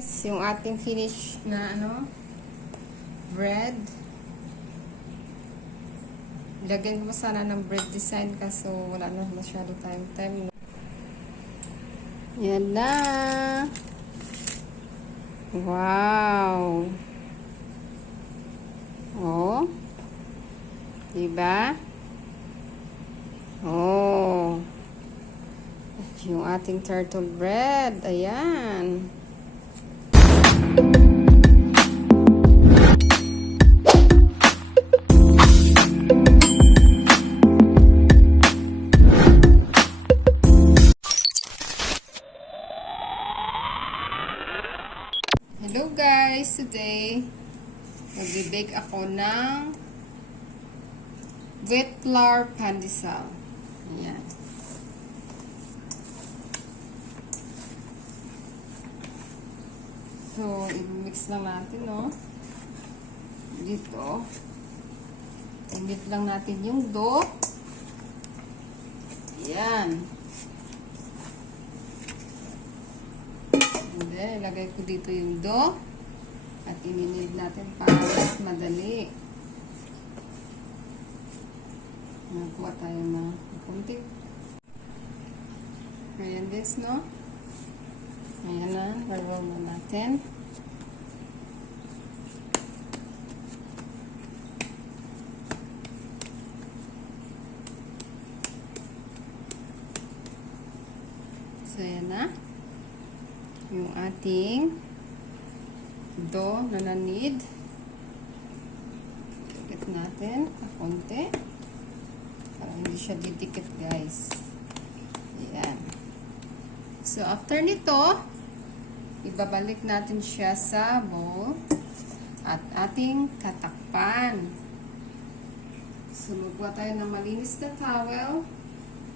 Yung ating finish na bread. Lagyan ko sana ng bread design kaso wala na masyado time. Yan na. Wow. Oh. Diba? Oh. At yung ating turtle bread. Ayan. Hello guys! Today, mag-bake ako ng wheat flour pandesal. Ayan. So, i-mix lang natin, no? Dito. I-mix lang natin yung dough. Ayan. Then, ilagay ko dito yung dough. At ininid natin para mas madali. Nakuha tayo ng kunti. Ayan this, no? Ayan na. Roll na natin. So, ayan na. Yung ating dough na nanid. Dikit natin konti para hindi siya didikit, guys. Ayan. So, after nito, ibabalik natin siya sa bowl at ating tatakpan. So, magkuha tayo ng malinis na towel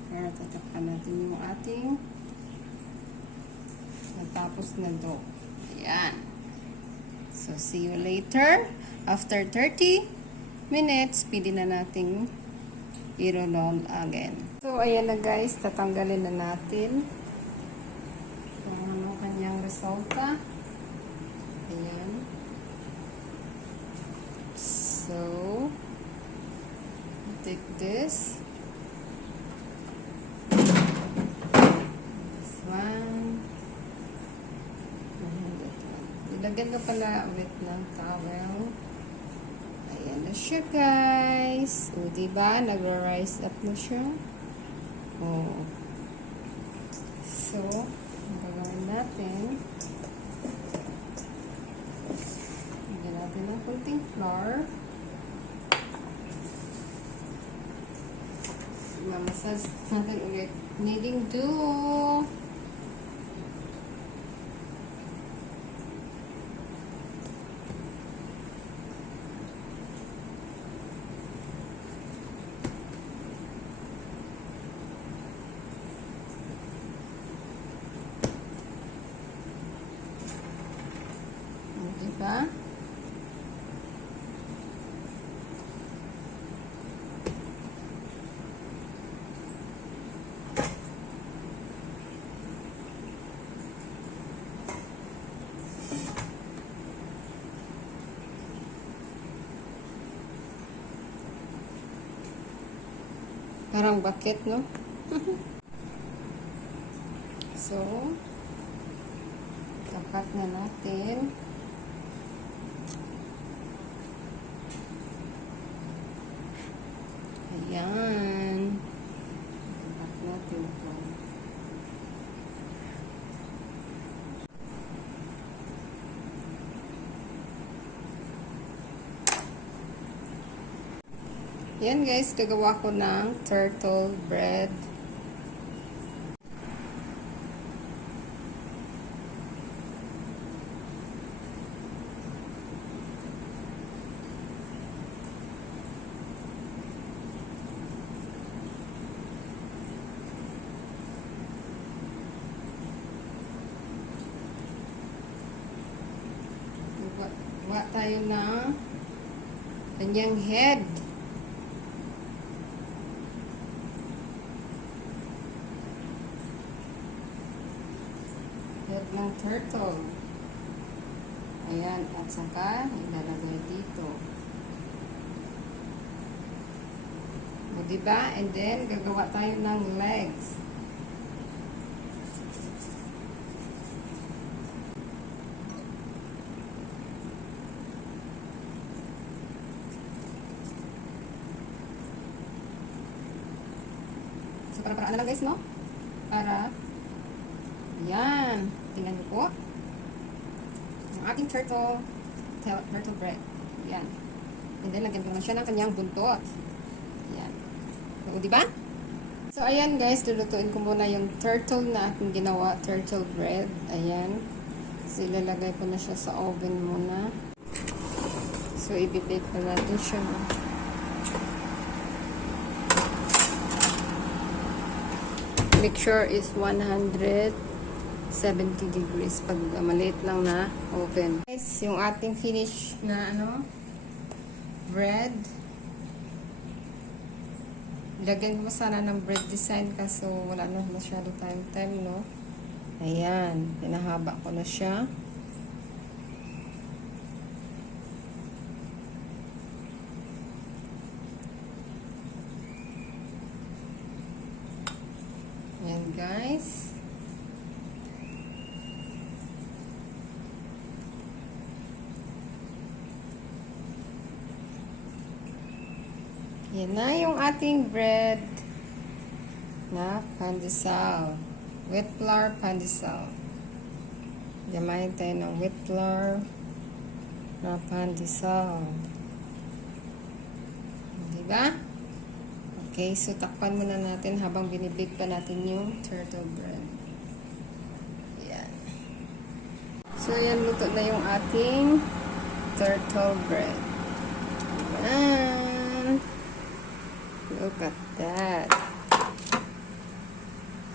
para tatakpan natin yung ating natapos na dough. Ayan. So, see you later. After 30 minutes, pwede na nating i-roll again. So, ayan na guys. Tatanggalin na natin kung ano kanyang resulta. Ayan. So, take this. Lagyan ko pala ulit ng towel. Ayan na siya, guys. O, diba? Nagra-rise up na siya. O. So, ang gagawin natin, lagyan natin ng kunting flour. Mamasage natin ulit. Kneading dough. Diba? Parang bucket, no? So, tapat na natin. Ayan. Tapat natin ito. Ayan guys, gagawa ko ng turtle bread. Gawa tayo ng kanyang head. Head ng turtle. Ayan, at saka ilalagay dito. O, diba? And then, gagawa tayo ng legs. So, para-paraan na lang guys, no? Para, yan. Tingnan niyo po. Ang ating turtle bread. Yan. And then, lagyan ko naman siya ng kanyang buntot. Yan. So, diba? So, ayan guys, lulutuin ko muna yung turtle na aking ginawa, turtle bread. Ayan. So, ilalagay ko na siya sa oven muna. So, ibibake pa natin siya. Make sure is 170 degrees pag maliit lang na oven. Guys, yung ating finish na bread. Lagyan ko sana ng bread design kaso wala na masyado time, no? Ayan, pinahaba ko na siya. Ayan, guys. Yan na yung ating bread na pandesal. Wheat flour pandesal. Gamayin tayo ng wheat flour na pandesal. Diba? Okay, so takpan muna natin habang binibake pa natin yung turtle bread. Yan. So, yan, luto na yung ating turtle bread. Yan. Look at that.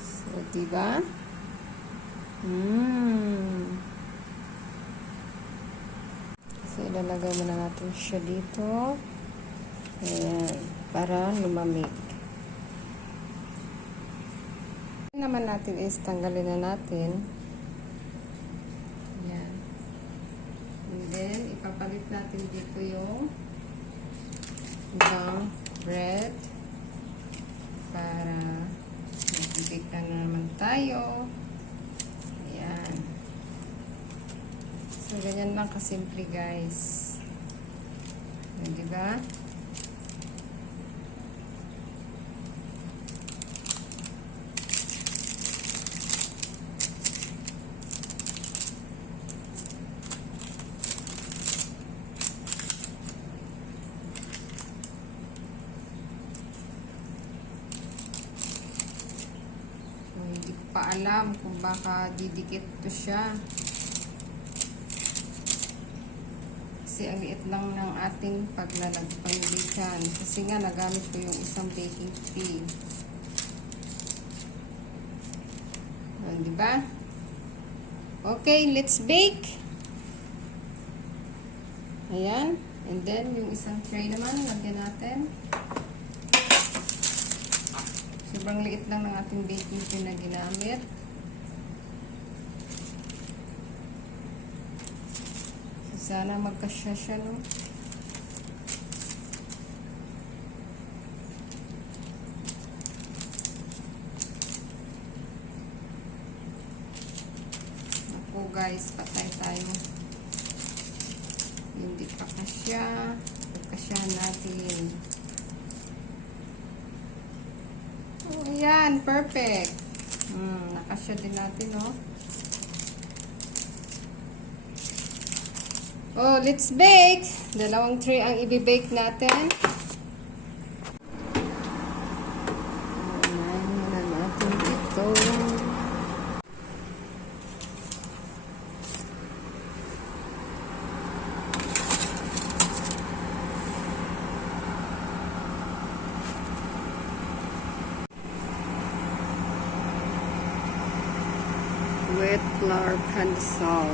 So, diba? So, ilalagay muna natin siya dito. Ayan. Para lumamig. Naman natin is tanggalin na natin. Ayan. And then, ipapalit natin dito yung ibang bread para mag-bake na naman tayo. Ayan. So, ganyan lang kasimple, guys. Ayan, diba? Hindi ko pa alam kung baka didikit to siya. Kasi ang liit lang ng ating paglalagpan. Kasi nga nagamit ko yung isang baking tray. Diba? Okay, let's bake. Ayan. And then, yung isang tray naman, lagyan natin. Sobrang liit lang ng ating baking tray na ginamit. So, sana magkasya siya, no? Ako guys, patay tayo. Hindi pa kasya. Pagkasyahan natin. Oh, ayan. Perfect. Nakasya din natin, no? Oh, let's bake. Dalawang tray ang i-bake natin. Unahin muna natin ito. Wheat flour pandesal.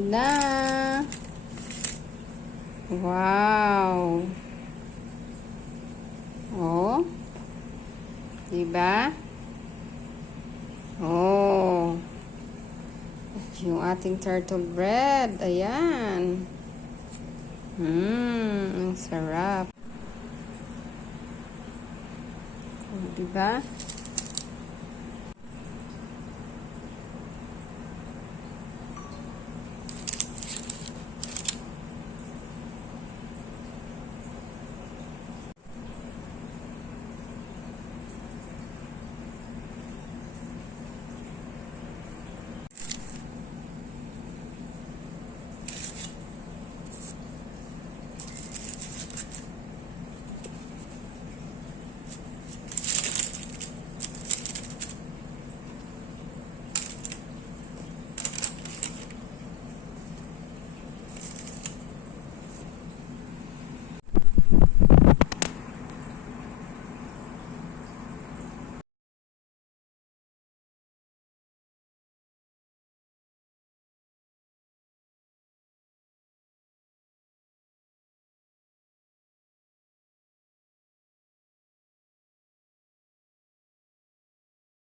Ayan na. Wow. Oh. Diba? Oh. At yung ating turtle bread. Ayan. Ang sarap. Oh, diba?